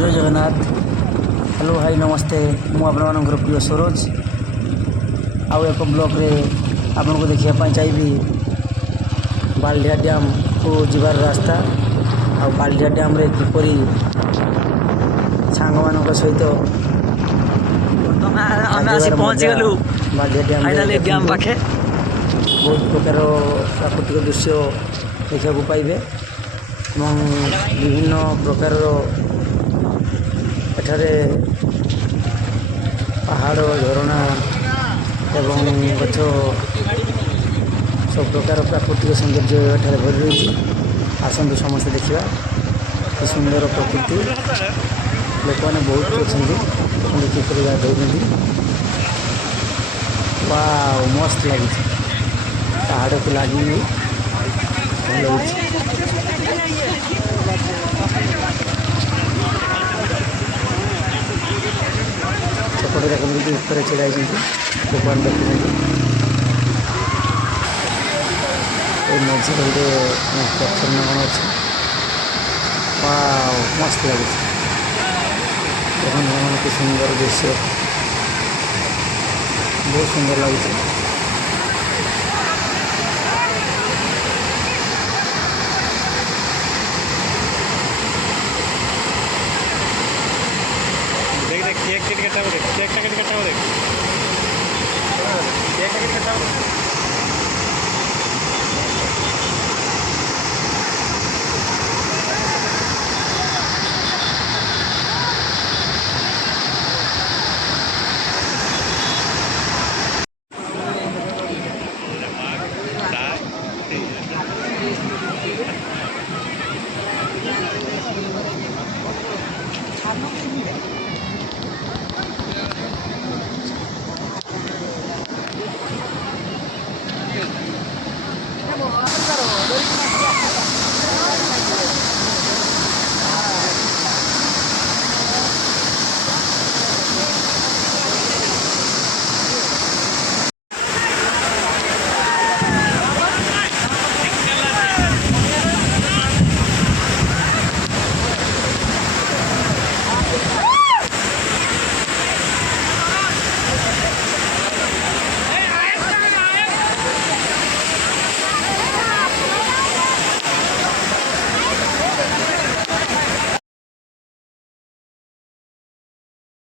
जय Jagannath. Hello भाई नमस्ते। मु आपनकर प्रिय सरोज आउ एक ब्लॉक रे आपन को देखापी चाहिए बाल्डिया डैम को जीवार रास्ता आ बाल्डिया डैम रे किपरी सांग मान सहित पहुंची गलु बाल्डिया डैम फाइनली डैम पाखे बहुत प्रकार प्राकृतिक दृश्य देखा पाइबे और विभिन्न प्रकार एठारे पहाड़ झरणा एवं गछ सब प्रकार प्राकृतिक सौंदर्य एठारे भरी रही। आसतु समस्ते देखा कि सुंदर प्रकृति लोक मैंने बहुत अच्छे किपर गाधों। वाव मस्त लगी पहाड़ को लगी भल लगी। सेपटे देखते ऊपर छिड़ा लोक देखुं मझे गोटे पत्थर ना कौन अच्छे मस्त लगे देखते कि सुंदर दृश्य बहुत सुंदर लगे। देख केक कटा देख केक कटा देख केक कटा